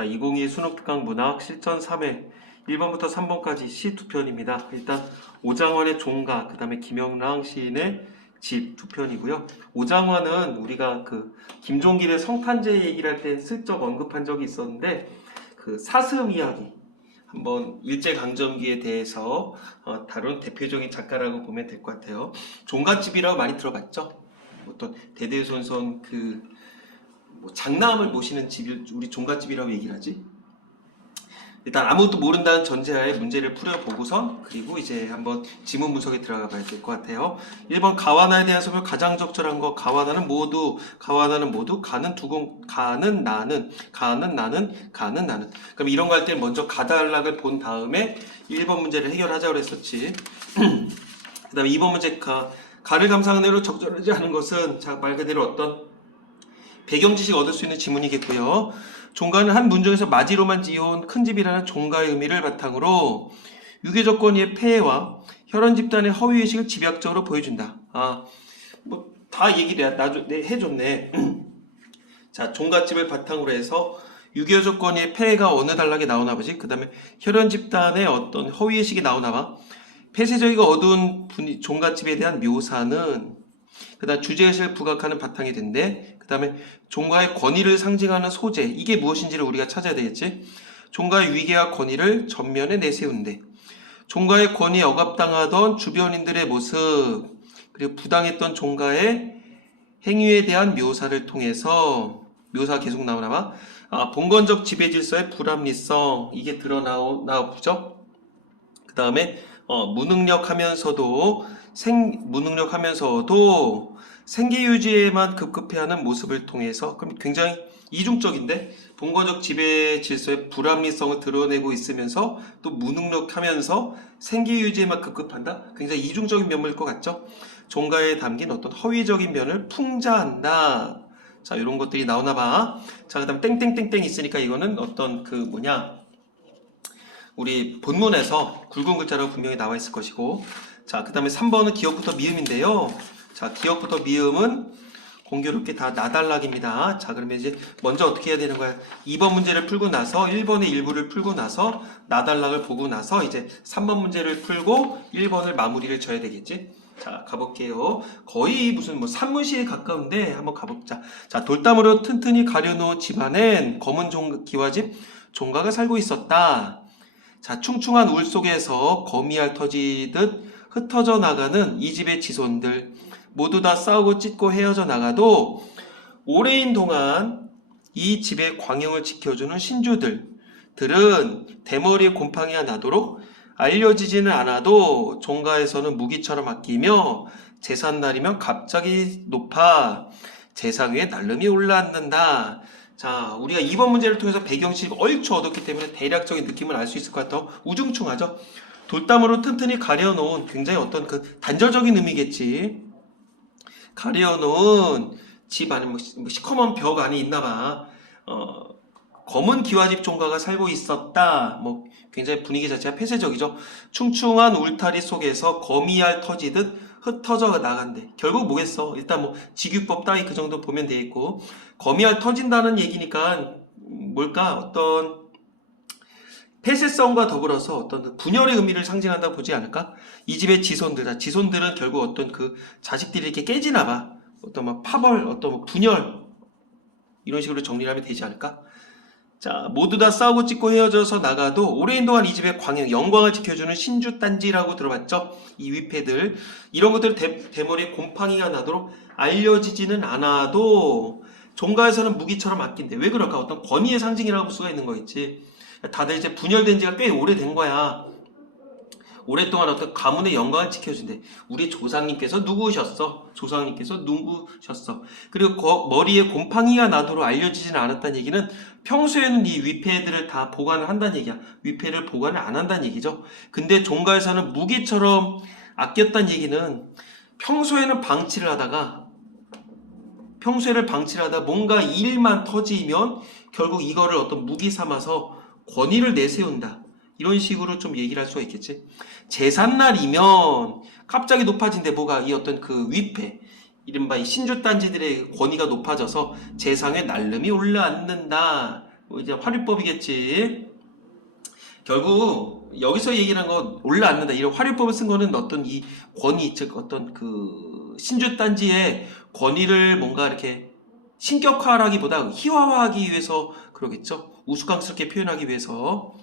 자, 2022 수능특강 문학 실전 3회 1번부터 3번까지 시 두 편입니다. 일단 오장환의 종가, 그 다음에 김영랑 시인의 집 두 편이고요. 오장환은 우리가 그 김종길의 성탄제 얘기를 할 때 슬쩍 언급한 적이 있었는데 그 사슴 이야기, 한번 일제강점기에 대해서 다룬 대표적인 작가라고 보면 될 것 같아요. 종갓집이라고 많이 들어봤죠? 어떤 대대손손 장남을 모시는 집을 우리 종갓집이라고 얘기를 하지. 일단 아무것도 모른다는 전제하에 문제를 풀어보고선 그리고 이제 한번 지문 분석에 들어가 봐야 될 것 같아요. 1번 가와나에 대한 설명 가장 적절한 거. 가와나는 모두 가는 두공 가는 나는 그럼 이런 거 할 때 먼저 가달락을 본 다음에 1번 문제를 해결하자고 했었지. 그 다음에 2번 문제 가를 감상한 대로 적절하지 않은 것은 말 그대로 어떤 배경 지식 얻을 수 있는 지문이겠고요. 종가는 한 문중에서 마지로만 지어온 큰 집이라는 종가의 의미를 바탕으로 유교조건의 폐해와 혈연 집단의 허위의식을 집약적으로 보여준다. 다 얘기를 해줬네. 자, 종갓집을 바탕으로 해서 유교조건의 폐해가 어느 단락에 나오나 보지. 그 다음에 혈연 집단의 어떤 허위의식이 나오나 봐. 폐쇄적이고 어두운 종갓집에 대한 묘사는 그 다음 주제의식을 부각하는 바탕이 된대. 그 다음에 종가의 권위를 상징하는 소재, 이게 무엇인지를 우리가 찾아야 되겠지. 종가의 위계와 권위를 전면에 내세운대. 종가의 권위에 억압당하던 주변인들의 모습, 그리고 부당했던 종가의 행위에 대한 묘사를 통해서 묘사가 계속 나오나 봐. 봉건적 지배질서의 불합리성, 이게 드러나오죠. 그 다음에 무능력하면서도 생계 유지에만 급급해하는 모습을 통해서, 그럼 굉장히 이중적인데, 봉건적 지배 질서의 불합리성을 드러내고 있으면서 또 무능력하면서 생계 유지에만 급급한다. 굉장히 이중적인 면모일 것 같죠. 종가에 담긴 어떤 허위적인 면을 풍자한다. 자, 이런 것들이 나오나 봐. 자, 그다음 땡땡땡땡 있으니까 이거는 어떤 우리 본문에서 굵은 글자로 분명히 나와 있을 것이고. 자, 그 다음에 3번은 기억부터 미음인데요. 자, 기억부터 미음은 공교롭게 다 나달락입니다. 자, 그러면 이제 먼저 어떻게 해야 되는 거야? 2번 문제를 풀고 나서 1번의 일부를 풀고 나서 나달락을 보고 나서 이제 3번 문제를 풀고 1번을 마무리를 져야 되겠지? 자, 가볼게요. 거의 무슨 산문시에 가까운데 한번 가보자. 자, 돌담으로 튼튼히 가려놓은 집안엔 검은 기와집 종가가 살고 있었다. 자, 충충한 울 속에서 거미알 터지듯 흩어져 나가는 이 집의 지손들, 모두 다 싸우고 찢고 헤어져 나가도 오래인 동안 이 집의 광영을 지켜주는 신주들은 대머리에 곰팡이가 나도록 알려지지는 않아도 종가에서는 무기처럼 아끼며 제삿날이면 갑자기 높아 제상 위에 날름이 올라앉는다. 자, 우리가 2번 문제를 통해서 배경식 얼추 얻었기 때문에 대략적인 느낌을 알 수 있을 것 같아. 우중충하죠. 돌담으로 튼튼히 가려놓은, 굉장히 어떤 단절적인 의미겠지. 가려놓은 집 안에 시커먼 벽 안에 있나봐. 검은 기와집 종가가 살고 있었다. 굉장히 분위기 자체가 폐쇄적이죠. 충충한 울타리 속에서 거미알 터지듯 흩어져 나간대. 결국 뭐겠어? 일단 직유법 따위 그 정도 보면 되겠고, 거미알 터진다는 얘기니까 뭘까? 어떤 폐쇄성과 더불어서 어떤 분열의 의미를 상징한다고 보지 않을까? 이 집의 지손들은 결국 어떤 자식들이 이렇게 깨지나 봐. 어떤 파벌, 어떤 분열, 이런 식으로 정리를 하면 되지 않을까? 자, 모두 다 싸우고 찢고 헤어져서 나가도 오랜 동안 이 집의 영광을 지켜주는 신주단지라고 들어봤죠? 이 위패들, 이런 것들 대머리에 곰팡이가 나도록 알려지지는 않아도 종가에서는 무기처럼 아낀대. 왜 그럴까? 어떤 권위의 상징이라고 볼 수가 있는 거겠지. 다들 이제 분열된 지가 꽤 오래된 거야. 오랫동안 어떤 가문의 영광을 지켜준대. 우리 조상님께서 누구셨어? 그리고 머리에 곰팡이가 나도록 알려지지는 않았다는 얘기는 평소에는 이 위패들을 다 보관을 한다는 얘기야. 위패를 보관을 안 한다는 얘기죠. 근데 종가에서는 무기처럼 아꼈다는 얘기는 평소에는 방치를 하다가 뭔가 일만 터지면 결국 이거를 어떤 무기 삼아서 권위를 내세운다. 이런 식으로 좀 얘기를 할 수가 있겠지. 제삿날이면 갑자기 높아진대. 뭐가? 이 어떤 위패, 이른바 이 신주단지들의 권위가 높아져서 재상에 날름이 올라앉는다. 이제 화류법이겠지. 결국 여기서 얘기한 거 올라앉는다. 이런 화류법을 쓴 거는 어떤 이 권위, 즉 어떤 그 신주단지의 권위를 뭔가 이렇게 신격화하기보다 희화화하기 위해서 그러겠죠. 우스꽝스럽게 표현하기 위해서.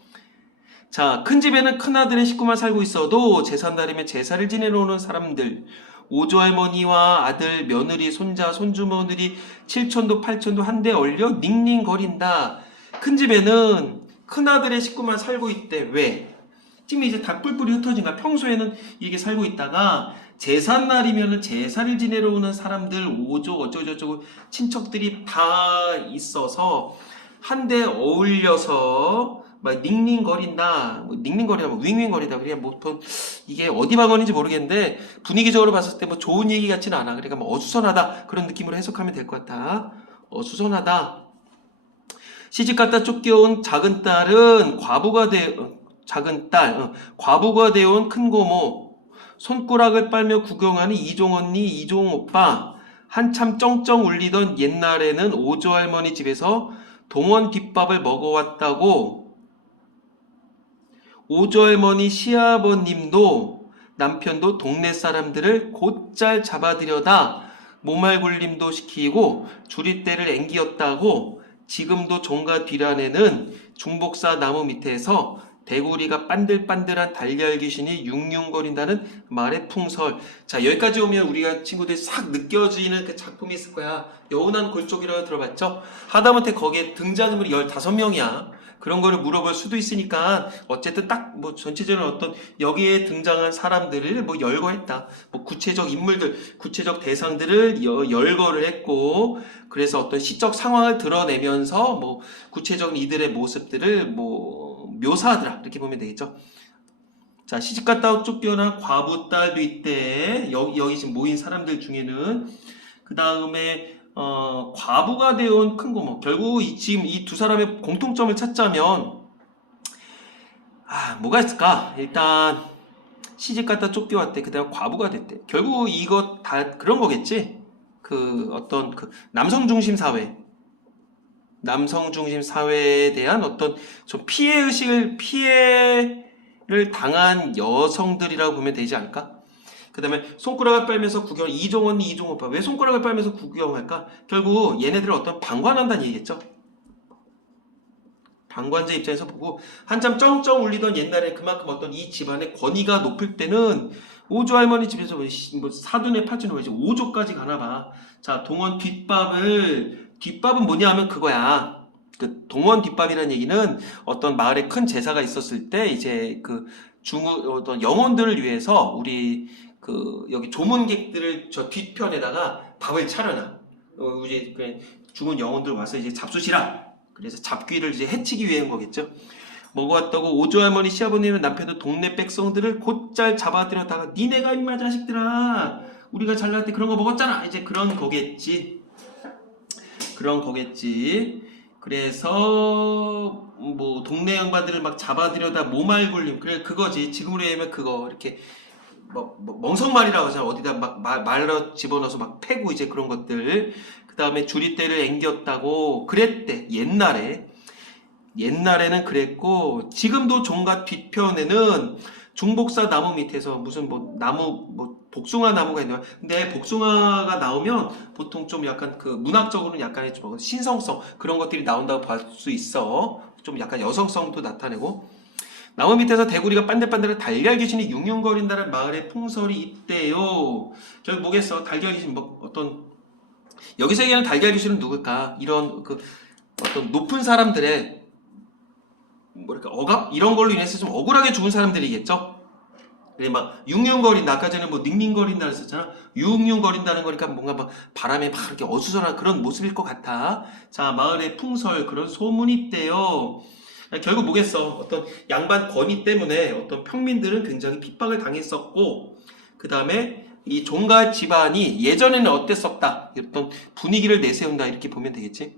자, 큰 집에는 큰아들의 식구만 살고 있어도 제삿날이면 제사를 지내러 오는 사람들, 오조할머니와 아들, 며느리, 손자, 손주며느리, 칠촌도 팔촌도 한데 얼려 닝닝거린다. 큰 집에는 큰아들의 식구만 살고 있대. 왜? 지금 이제 다 뿔뿔이 흩어진 거야. 평소에는 이게 살고 있다가 제삿날이면은 제사를 지내러 오는 사람들, 오조 어쩌고저쩌고 친척들이 다 있어서 한데 어울려서 막 닝닝거린다. 뭐 닝닝거리다, 뭐 윙윙거리다. 그냥 뭐 이게 어디 방언인지 모르겠는데 분위기적으로 봤을 때 뭐 좋은 얘기 같지는 않아. 그러니까 뭐 어수선하다 그런 느낌으로 해석하면 될 것 같아. 어수선하다. 시집갔다 쫓겨온 작은 딸은 과부가 되어온 큰 고모, 손가락을 빨며 구경하는 이종 언니, 이종 오빠, 한참 쩡쩡 울리던 옛날에는 오조 할머니 집에서 동원 뒷밥을 먹어왔다고. 오조 할머니 시아버님도 남편도 동네 사람들을 곧잘 잡아들여다 모말굴림도 시키고 주리떼를 앵기었다고. 지금도 종가 뒤란에는 중복사 나무 밑에서 대구리가 반들반들한 달걀 귀신이 융융거린다는 말의 풍설. 자, 여기까지 오면 우리가 친구들이 싹 느껴지는 그 작품이 있을 거야. 여운한 골짜기라고 들어봤죠? 하다못해 거기에 등장인물이 15명이야. 그런 거를 물어볼 수도 있으니까 어쨌든 딱 뭐 전체적으로 어떤 여기에 등장한 사람들을 뭐 열거했다. 뭐 구체적 인물들, 구체적 대상들을 열거를 했고, 그래서 어떤 시적 상황을 드러내면서 뭐 구체적인 이들의 모습들을 뭐 묘사하더라. 이렇게 보면 되겠죠. 자, 시집갔다 쫓겨난 과부 딸도 있대. 여기 지금 모인 사람들 중에는. 그 다음에 과부가 되어온 큰 고모. 결국 지금 이 두 사람의 공통점을 찾자면 뭐가 있을까? 일단 시집갔다 쫓겨왔대. 그 다음 과부가 됐대. 결국 이거 다 그런 거겠지? 그 어떤 그 남성 중심 사회에 대한 어떤 좀 피해를 당한 여성들이라고 보면 되지 않을까? 그 다음에 손가락을 빨면서 구경, 이종 언니, 이종 오빠. 왜 손가락을 빨면서 구경할까? 결국 얘네들을 어떤 방관한다는 얘기겠죠? 방관자 입장에서 보고 한참 쩡쩡 울리던 옛날에 그만큼 어떤 이 집안의 권위가 높을 때는 오조 할머니 집에서 뭐 사돈의 팔촌이 뭐 오조까지 가나봐. 자, 동원 뒷밥은 뭐냐 하면 그거야. 그 동원 뒷밥이라는 얘기는 어떤 마을에 큰 제사가 있었을 때 이제 그 어떤 영혼들을 위해서 우리 그 여기 조문객들을 저 뒤편에다가 밥을 차려놔. 이제 그 죽은 영혼들 와서 이제 잡수시라. 그래서 잡귀를 이제 해치기 위한 거겠죠. 먹어왔다고. 오조 할머니 시아버님은 남편도 동네 백성들을 곧잘 잡아들여다가 니네가 임마 자식들아, 우리가 잘날 때 그런 거 먹었잖아. 이제 그런 거겠지. 그래서 뭐 동네 양반들을 막 잡아들여다 모말굴림. 그래 그거지. 지금으로 얘기하면 그거 이렇게 뭐 멍석말이라고 하잖아. 어디다 막 말로 집어넣어서 막 패고 이제 그런 것들. 그 다음에 주리떼를 앵겼다고 그랬대. 옛날에는 그랬고, 지금도 종갓 뒤편에는 중복사 나무 밑에서 무슨 뭐 나무, 뭐 복숭아 나무가 있나요? 근데 복숭아가 나오면 보통 좀 약간 그 문학적으로는 약간의 좀 신성성 그런 것들이 나온다고 볼 수 있어. 좀 약간 여성성도 나타내고. 나무 밑에서 대구리가 반들반들한 달걀 귀신이 융융거린다는 마을의 풍설이 있대요. 결국 뭐겠어? 달걀 귀신 뭐 어떤 여기서 얘기하는 달걀 귀신은 누굴까? 이런 그 어떤 높은 사람들의 뭐랄까 억압 이런 걸로 인해서 좀 억울하게 죽은 사람들이겠죠. 그래 막 융융거린다. 아까 전에 뭐 닝닝거린다 했었잖아. 융융거린다는 거니까 뭔가 막 바람에 막 이렇게 어수선한 그런 모습일 것 같아. 자, 마을의 풍설 그런 소문이 있대요. 결국 뭐겠어? 어떤 양반 권위 때문에 어떤 평민들은 굉장히 핍박을 당했었고, 그 다음에 이 종가 집안이 예전에는 어땠었다. 어떤 분위기를 내세운다. 이렇게 보면 되겠지.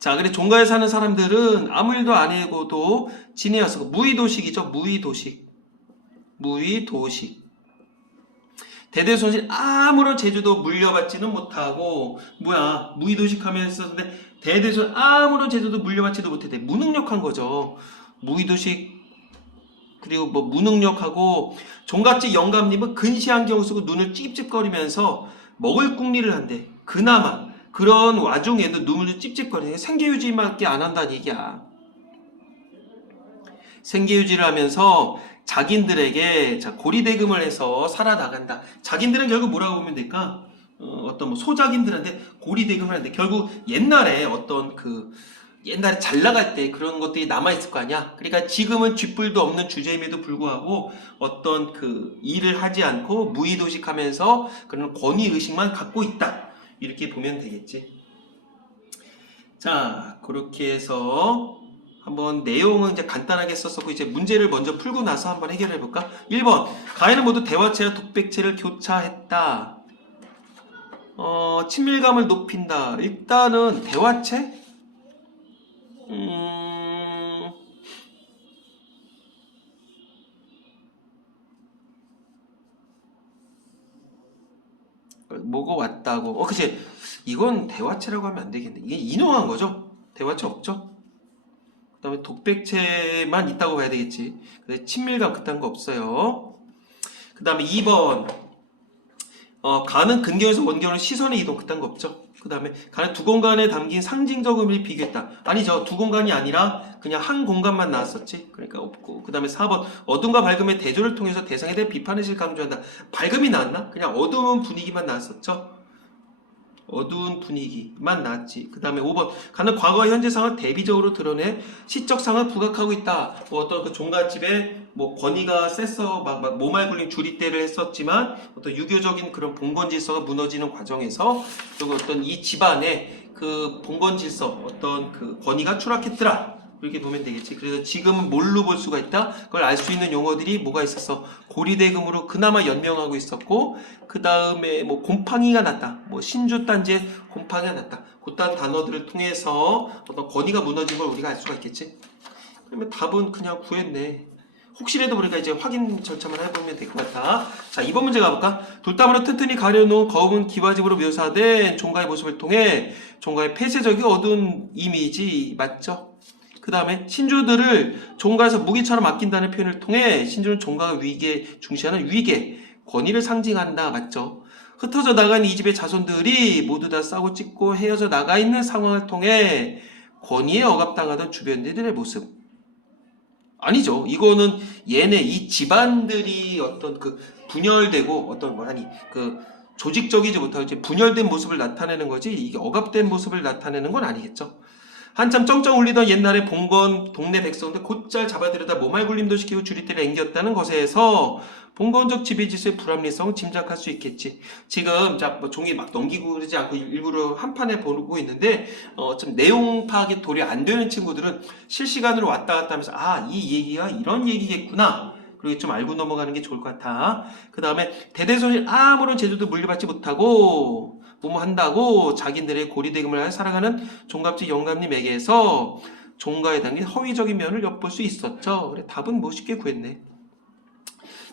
자, 그래 종가에 사는 사람들은 아무 일도 안 해고도 지내었어. 무의도식이죠. 무의도식. 대대손실 아무런 제주도 물려받지는 못하고 무의도식 하면 했었는데 대대손 아무런 제도도 물려받지도 못해. 무능력한 거죠. 무의도식 그리고 뭐 무능력하고 종갓집 영감님은 근시안경 쓰고 눈을 찝찝거리면서 먹을 궁리를 한대. 그나마 그런 와중에도 눈을 찝찝거리네. 생계유지밖에 안 한다는 얘기야. 생계유지를 하면서 자긴들에게 고리대금을 해서 살아나간다. 자긴들은 결국 뭐라고 보면 될까? 어떤 뭐 소작인들한테 고리대금을 하는데 결국 옛날에 어떤 옛날에 잘 나갈 때 그런 것들이 남아있을 거 아니야. 그러니까 지금은 쥐뿔도 없는 주제임에도 불구하고 어떤 일을 하지 않고 무의도식하면서 그런 권위의식만 갖고 있다. 이렇게 보면 되겠지. 자, 그렇게 해서 한번 내용은 이제 간단하게 썼었고 이제 문제를 먼저 풀고 나서 한번 해결해 볼까? 1번. 가해는 모두 대화체와 독백체를 교차했다. 친밀감을 높인다. 일단은 대화체? 뭐가 왔다고. 그치. 이건 대화체라고 하면 안 되겠네. 이게 인용한 거죠? 대화체 없죠? 그 다음에 독백체만 있다고 봐야 되겠지. 근데 친밀감 그딴 거 없어요. 그 다음에 2번. 가는 근경에서 원경으로 시선의 이동 그딴 거 없죠. 그 다음에 가는 두 공간에 담긴 상징적 의미를 비교했다. 아니죠. 두 공간이 아니라 그냥 한 공간만 나왔었지. 그러니까 없고. 그 다음에 4번. 어둠과 밝음의 대조를 통해서 대상에 대해 비판의 실 강조한다. 밝음이 나왔나? 그냥 어두운 분위기만 나왔었죠. 어두운 분위기만 나왔지. 그 다음에 5번. 가는 과거와 현재 상을 대비적으로 드러내 시적 상을 부각하고 있다. 뭐 어떤 종갓집에 뭐 권위가 셌어. 막 모말 굴린 주리대를 했었지만 어떤 유교적인 그런 봉건 질서가 무너지는 과정에서 그리고 어떤 이 집안의 봉건 질서, 어떤 권위가 추락했더라. 이렇게 보면 되겠지. 그래서 지금은 뭘로 볼 수가 있다? 그걸 알 수 있는 용어들이 뭐가 있었어? 고리대금으로 그나마 연명하고 있었고, 그 다음에 뭐 곰팡이가 났다. 뭐 신주단지에 곰팡이가 났다. 그딴 단어들을 통해서 어떤 권위가 무너진 걸 우리가 알 수가 있겠지. 그러면 답은 그냥 구했네. 혹시라도 우리가 이제 확인 절차만 해보면 될 것 같아. 자, 2번 문제 가볼까? 돌담으로 튼튼히 가려놓은 검은 기와집으로 묘사된 종가의 모습을 통해 종가의 폐쇄적이 어두운 이미지 맞죠? 그 다음에 신주들을 종가에서 무기처럼 아낀다는 표현을 통해 신주는 종가가 위계 중시하는 위계, 권위를 상징한다. 맞죠? 흩어져 나간 이 집의 자손들이 모두 다 싸고 찢고 헤어져 나가 있는 상황을 통해 권위에 억압당하던 주변들의 모습. 아니죠. 이거는 얘네 이 집안들이 어떤 분열되고 어떤 조직적이지 못하고 이제 분열된 모습을 나타내는 거지 이게 억압된 모습을 나타내는 건 아니겠죠. 한참 쩡쩡 울리던 옛날의 봉건 동네 백성들 곧잘 잡아들여다 모말굴림도 시키고 주리대를 앵겼다는 것에서 봉건적 지배질서의 불합리성을 짐작할 수 있겠지. 지금 뭐 종이 막 넘기고 그러지 않고 일부러 한 판에 보고 있는데 좀 내용 파악이 도리 안 되는 친구들은 실시간으로 왔다 갔다 하면서 이 얘기가 이런 얘기겠구나. 그리고 좀 알고 넘어가는 게 좋을 것 같아. 그 다음에 대대손실 아무런 제도도 물려받지 못하고 뭐뭐 한다고 자기들의 고리대금을 하여 살아가는 종갓집 영감님에게서 종가에 담긴 허위적인 면을 엿볼 수 있었죠. 그래, 답은 멋있게 구했네.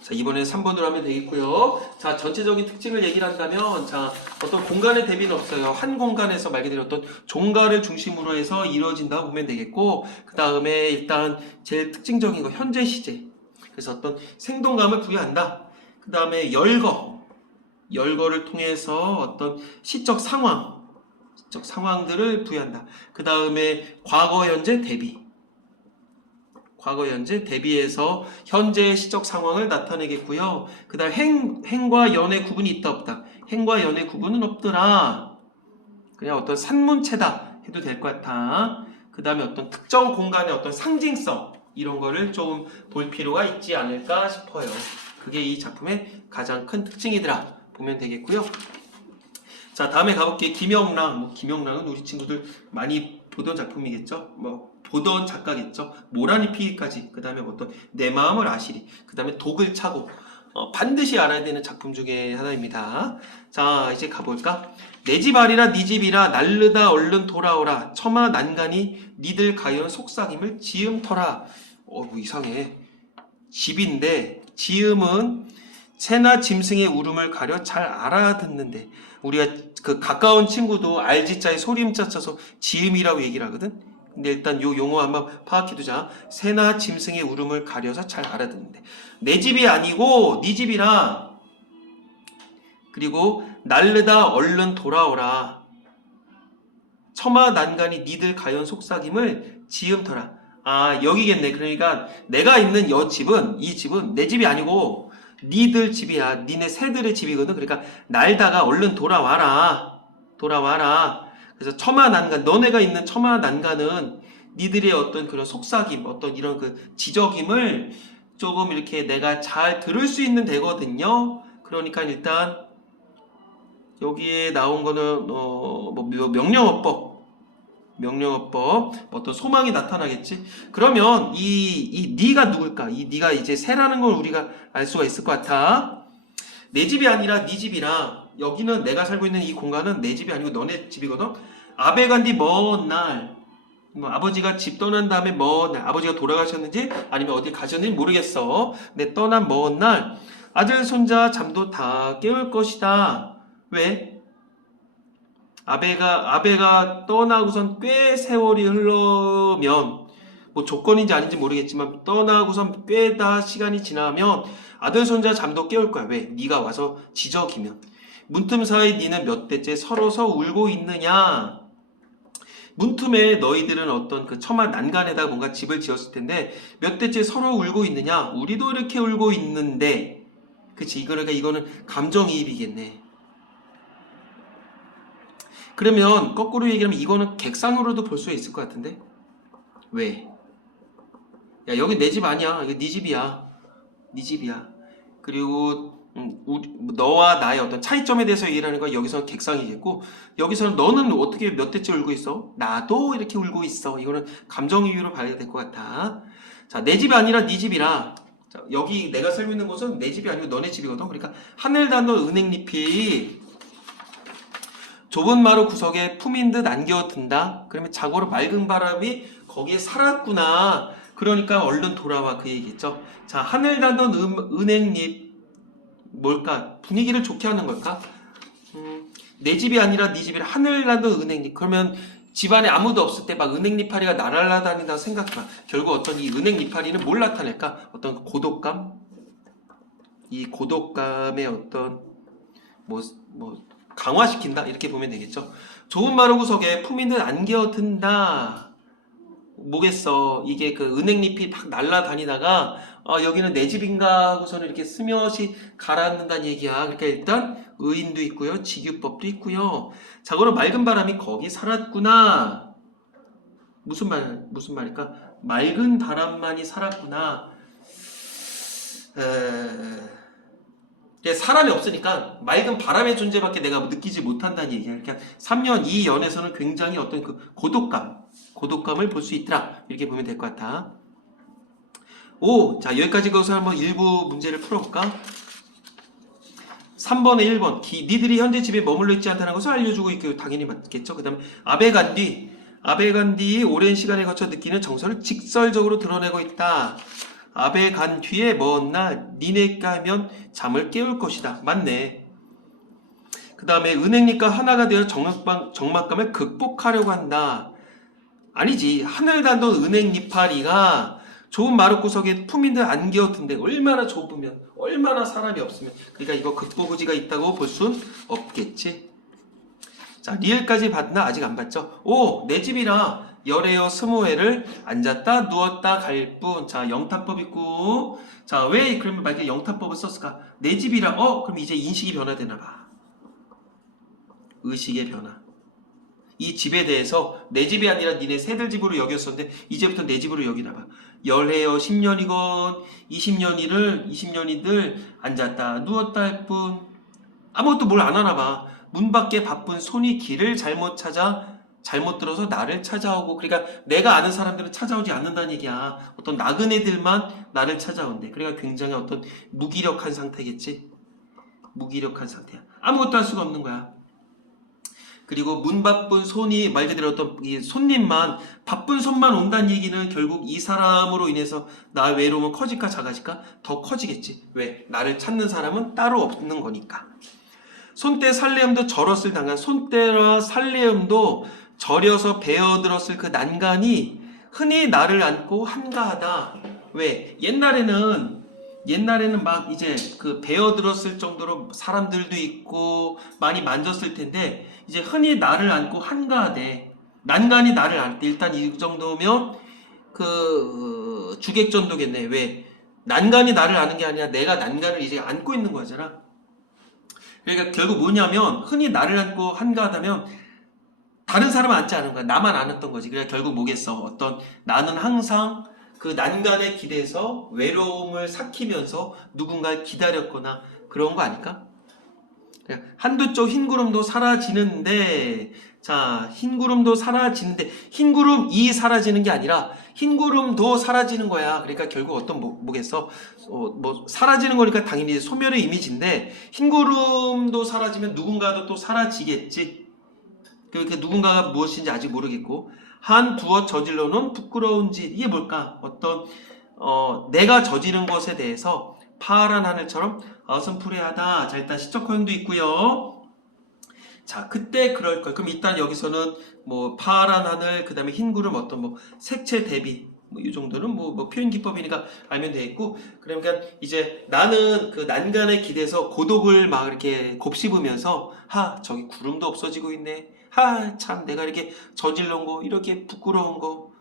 자, 이번에 3번으로 하면 되겠고요. 자, 전체적인 특징을 얘기를 한다면 자, 어떤 공간의 대비는 없어요. 한 공간에서 말 그대로 어떤 종가를 중심으로 해서 이루어진다고 보면 되겠고, 그 다음에 일단 제일 특징적인 거 현재 시제. 그래서 어떤 생동감을 부여한다. 그 다음에 열거를 통해서 어떤 시적 상황들을 부여한다. 그 다음에 과거, 현재, 대비해서 현재의 시적 상황을 나타내겠고요. 그 다음 행과 연의 구분이 있다 없다. 행과 연의 구분은 없더라. 그냥 어떤 산문체다 해도 될 것 같아. 그 다음에 어떤 특정 공간의 어떤 상징성 이런 거를 좀 볼 필요가 있지 않을까 싶어요. 그게 이 작품의 가장 큰 특징이더라 보면 되겠고요. 자, 다음에 가볼게요. 김영랑. 김영랑은 우리 친구들 많이 보던 작품이겠죠. 보던 작가겠죠. 모란이 피기까지. 그 다음에 어떤 내 마음을 아시리. 그 다음에 독을 차고. 반드시 알아야 되는 작품 중에 하나입니다. 자, 이제 가볼까? 내 집 아니라 네 집이라 날르다 얼른 돌아오라. 처마 난간이 니들 가연 속삭임을 지음터라. 뭐 이상해. 집인데 지음은 새나 짐승의 울음을 가려 잘 알아듣는데 우리가 그 가까운 친구도 알지자에 소리음자 쳐서 지음이라고 얘기를 하거든. 근데 일단 요 용어 한번 파악해두자. 새나 짐승의 울음을 가려서 잘 알아듣는데 내 집이 아니고 네 집이라. 그리고 날르다 얼른 돌아오라. 처마 난간이 니들 가연 속삭임을 지음터라. 아 여기겠네. 그러니까 내가 있는 이 집은 내 집이 아니고 니들 집이야. 니네 새들의 집이거든. 그러니까 날다가 얼른 돌아와라. 그래서 처마 난간, 너네가 있는 처마 난간은 니들의 어떤 그런 속삭임, 어떤 이런 그 지적임을 조금 이렇게 내가 잘 들을 수 있는 데거든요. 그러니까 일단 여기에 나온 거는 뭐 명령어법 어떤 소망이 나타나겠지. 그러면 이 네가 누굴까? 이 네가 이제 새라는 걸 우리가 알 수가 있을 것 같아. 내 집이 아니라 네 집이라. 여기는 내가 살고 있는 이 공간은 내 집이 아니고 너네 집이거든. 아베 간디 먼 날, 뭐 아버지가 집 떠난 다음에 먼 날, 아버지가 돌아가셨는지 아니면 어디 가셨는지 모르겠어. 내 떠난 먼 날 아들 손자 잠도 다 깨울 것이다. 왜? 아베가 떠나고선 꽤 세월이 흘러면 뭐 조건인지 아닌지 모르겠지만 떠나고선 꽤 다 시간이 지나면 아들 손자 잠도 깨울 거야. 왜? 네가 와서 지적이면. 문틈 사이 니는 몇 대째 서러서 울고 있느냐? 문틈에 너희들은 어떤 그 처마 난간에다 뭔가 집을 지었을 텐데 몇 대째 서로 울고 있느냐? 우리도 이렇게 울고 있는데, 그치? 그러니까 이거는 감정이입이겠네. 그러면 거꾸로 얘기하면 이거는 객상으로도 볼 수 있을 것 같은데? 왜? 야 여기 내 집 아니야. 이거 네 집이야. 그리고 너와 나의 어떤 차이점에 대해서 얘기를 하는 거야. 여기서는 객상이겠고, 여기서는 너는 어떻게 몇 대째 울고 있어? 나도 이렇게 울고 있어. 이거는 감정이유로 봐야 될 것 같아. 자, 내 집이 아니라 네 집이라. 자, 여기 내가 살고 있는 곳은 내 집이 아니고 너네 집이거든. 그러니까 하늘 닿는 은행잎이 좁은 마루 구석에 품인 듯 안겨든다. 그러면 자고로 맑은 바람이 거기에 살았구나. 그러니까 얼른 돌아와, 그 얘기겠죠. 자, 하늘 닿는 은행잎 뭘까? 분위기를 좋게 하는 걸까? 내 집이 아니라 네 집이라 하늘 닿는 은행잎. 그러면 집안에 아무도 없을 때 막 은행잎파리가 날아다닌다고 생각해봐. 결국 어떤 이 은행잎파리는 뭘 나타낼까? 어떤 고독감? 이 고독감의 어떤 강화시킨다? 이렇게 보면 되겠죠. 좁은 마루 구석에 품인 듯 안겨든다. 뭐겠어. 이게 그 은행잎이 막 날아다니다가 여기는 내 집인가 하고서는 이렇게 스며시 가라앉는다는 얘기야. 그러니까 일단 의인도 있고요. 직유법도 있고요. 자고로 맑은 바람이 거기 살았구나. 무슨 말일까? 맑은 바람만이 살았구나. 사람이 없으니까 맑은 바람의 존재밖에 내가 느끼지 못한다는 얘기야. 그러니까 3년 이 연에서는 굉장히 어떤 그 고독감을 볼 수 있더라. 이렇게 보면 될 것 같아. 자, 여기까지 거기서 한번 일부 문제를 풀어볼까? 3번에 1번. 니들이 현재 집에 머물러 있지 않다는 것을 알려주고 있고 당연히 맞겠죠. 그 다음에 아베 간디의 오랜 시간에 거쳐 느끼는 정서를 직설적으로 드러내고 있다. 아베 간 뒤에 먼 날 니네가 하면 잠을 깨울 것이다. 맞네. 그 다음에 은행잎과 하나가 되어 적막감을 극복하려고 한다. 아니지. 하늘 닿는 은행잎파리가 좁은 마룻구석에 품인 듯 안겨든데 얼마나 좁으면, 얼마나 사람이 없으면, 그러니까 이거 극복 의지가 있다고 볼 순 없겠지. 자, 리을까지 봤나? 아직 안 봤죠? 내 집이라 열에여 스무회를 앉았다 누웠다 갈 뿐. 자, 영타법 있고. 자, 왜 그러면 만약에 영타법을 썼을까? 내 집이라. 그럼 이제 인식이 변화되나 봐. 의식의 변화. 이 집에 대해서 내 집이 아니라 니네 새들 집으로 여겼었는데 이제부터 내 집으로 여기나 봐. 열해여 10년이건 20년이들 앉았다 누웠다 할 뿐. 아무것도 뭘 안 하나 봐. 문 밖에 바쁜 손이 길을 잘못 들어서 나를 찾아오고. 그러니까 내가 아는 사람들은 찾아오지 않는다는 얘기야. 어떤 나그네들만 나를 찾아온대. 그러니까 굉장히 어떤 무기력한 상태겠지. 무기력한 상태야. 아무것도 할 수가 없는 거야. 그리고 문 바쁜 손이 말 그대로 어떤 이 손님만 바쁜 손만 온다는 얘기는 결국 이 사람으로 인해서 나 외로움은 커질까 작아질까? 더 커지겠지. 왜? 나를 찾는 사람은 따로 없는 거니까. 손때 살레음도 절었을 당한 손때와 살레음도 절여서 베어들었을 그 난간이 흔히 나를 안고 한가하다. 왜? 옛날에는 막 이제 그 베어들었을 정도로 사람들도 있고 많이 만졌을 텐데 이제 흔히 나를 안고 한가하대. 난간이 나를 안대. 일단 이 정도면 그 주객전도겠네. 왜? 난간이 나를 아는 게 아니라 내가 난간을 이제 안고 있는 거잖아. 그러니까 결국 뭐냐면 흔히 나를 안고 한가하다면 다른 사람은 안지 않은 거야. 나만 안았던 거지. 그러니까 결국 뭐겠어? 어떤 나는 항상 그 난간에 기대서 외로움을 삭히면서 누군가를 기다렸거나 그런 거 아닐까? 한두 쪽 흰 구름도 사라지는데, 자, 흰 구름도 사라지는데, 흰 구름이 사라지는 게 아니라 흰 구름도 사라지는 거야. 그러니까 결국 어떤 뭐겠어? 뭐 사라지는 거니까 당연히 소멸의 이미지인데 흰 구름도 사라지면 누군가도 또 사라지겠지. 그 누군가가 무엇인지 아직 모르겠고 한 부어 저질러 놓은 부끄러운 짓 이게 뭘까? 어떤 내가 저지른 것에 대해서 파란 하늘처럼 어슴푸레하다. 자, 일단 시적 허용도 있고요. 자, 그때 그럴 걸. 그럼 일단 여기서는 뭐 파란 하늘, 그 다음에 흰 구름 어떤 뭐 색채 대비 뭐 이 정도는 뭐 표현 기법이니까 알면 되겠고, 그러니까 이제 나는 그 난간에 기대서 고독을 막 이렇게 곱씹으면서 저기 구름도 없어지고 있네. 참 내가 이렇게 저질러온 거 이렇게 부끄러운 거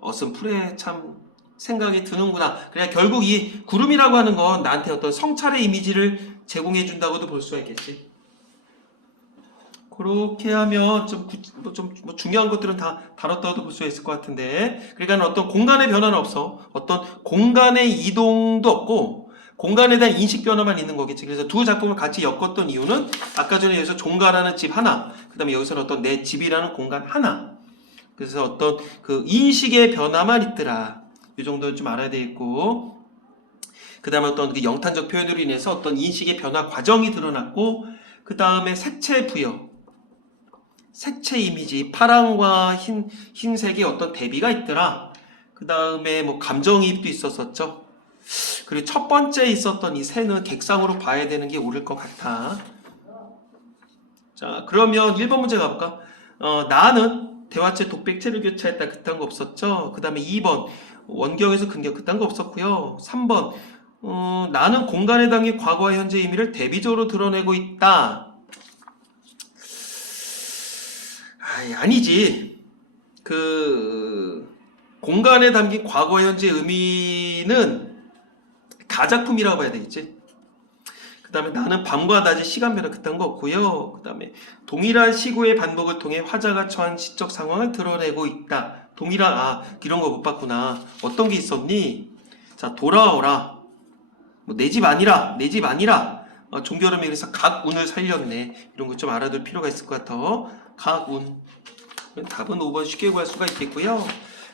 어슴푸레 참 생각이 드는구나. 그러니까 결국 이 구름이라고 하는 건 나한테 어떤 성찰의 이미지를 제공해 준다고도 볼 수가 있겠지. 그렇게 하면 좀 중요한 것들은 다 다뤘다고도 볼 수 있을 것 같은데, 그러니까 어떤 공간의 변화는 없어. 어떤 공간의 이동도 없고 공간에 대한 인식 변화만 있는 거겠지. 그래서 두 작품을 같이 엮었던 이유는 아까 전에 여기서 종가라는 집 하나, 그 다음에 여기서는 어떤 내 집이라는 공간 하나. 그래서 어떤 그 인식의 변화만 있더라. 이 정도는 좀 알아야 되겠고, 그 다음에 어떤 그 영탄적 표현으로 인해서 어떤 인식의 변화 과정이 드러났고, 그 다음에 색채 부여, 색채 이미지, 파랑과 흰색의 어떤 대비가 있더라. 그 다음에 뭐 감정이입도 있었었죠. 그리고 첫 번째 있었던 이 새는 객상으로 봐야 되는 게 옳을 것 같아. 자, 그러면 1번 문제 가볼까? 나는 대화체 독백체를 교차했다. 그딴 거 없었죠. 그 다음에 2번 원격에서 근격 그딴 거 없었고요. 3번 나는 공간에 담긴 과거와 현재 의미를 대비적으로 드러내고 있다. 아니지. 그 공간에 담긴 과거 현재 의미는 가작품이라고 봐야 되겠지. 그 다음에 나는 밤과 낮의 시간 변화 그딴 거 없고요. 그 다음에 동일한 시구의 반복을 통해 화자가 처한 시적 상황을 드러내고 있다. 이런 거 못 봤구나. 어떤 게 있었니? 자, 돌아오라. 뭐 내 집 아니라. 종교름이 그래서 각운을 살렸네. 이런 거 좀 알아둘 필요가 있을 것 같아. 각운. 답은 5번 쉽게 구할 수가 있겠고요.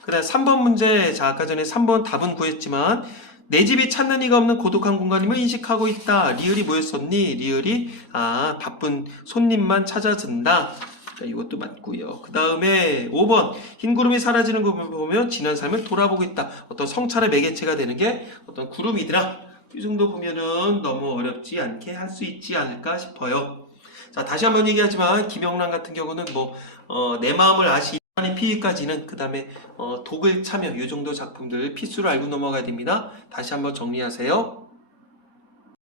그 다음 3번 문제. 자, 아까 전에 3번 답은 구했지만 내 집이 찾는 이가 없는 고독한 공간임을 인식하고 있다. 리을이 뭐였었니? 리을이 바쁜 손님만 찾아든다. 자, 이것도 맞고요. 그 다음에 5번 흰 구름이 사라지는 거 보면 지난 삶을 돌아보고 있다. 어떤 성찰의 매개체가 되는 게 어떤 구름이더라. 이 정도 보면은 너무 어렵지 않게 할 수 있지 않을까 싶어요. 자, 다시 한번 얘기하지만 김영란 같은 경우는 내 마음을 아시는 피의까지는, 그 다음에 독을 차며 이 정도 작품들 필수로 알고 넘어가야 됩니다. 다시 한번 정리하세요.